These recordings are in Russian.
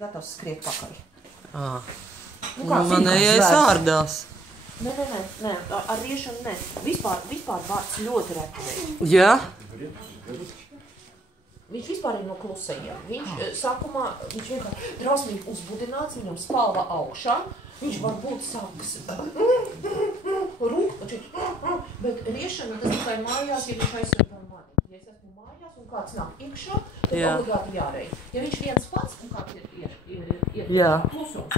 gatavs skriet pakaļ. Nu, manējais ārdās. Nē, ar riešanu nē. Vispār vārds ļoti reti. Jā? Viņš vispār ir no klusajiem. Viņš sākumā, viņš vienkārši drausmīgi uzbudināts, viņam spalva augšā. Viņš varbūt sāks rūk, bet riešana tas tikai mājās, ja viņš aizsver par mani. Ja es esmu mājās un kāds nāk iekšā, tad obligāti jārej. Ja viņš viens pats un kāds ir klusums.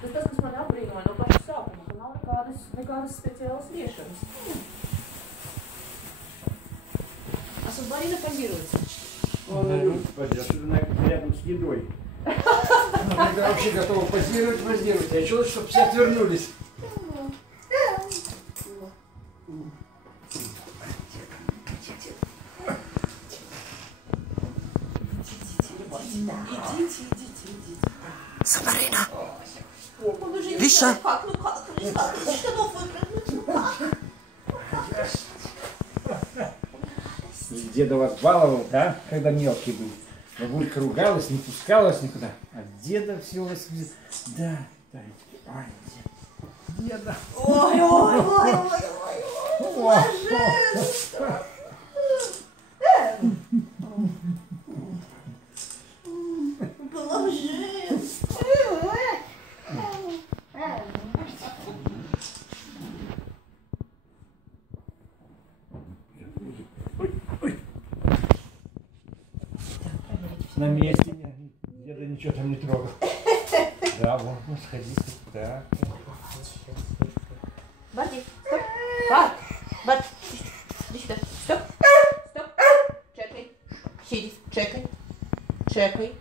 Tas, kas mani apbrīnoja no paša sākuma, ka nav nekādas speciālas riešanas. А Марина позируется. Рядом с едой. Она вообще готова позировать. Я чувствую, чтобы все отвернулись. Идите. Сабарина! Он уже не Риша! знает, как, штанов выпрыгнуть, Деда вас баловал, да, когда мелкий был. Бабулька ругалась, не пускалась никуда. А деда все вас... Да. Ой, деда. Ой. Блаженство. На месте. Деда ничего там не трогал. Да, вон, сходи. Да. Барди, стоп. Барди, иди сюда. Стоп. Чекай. Сиди, чекай. Чекай.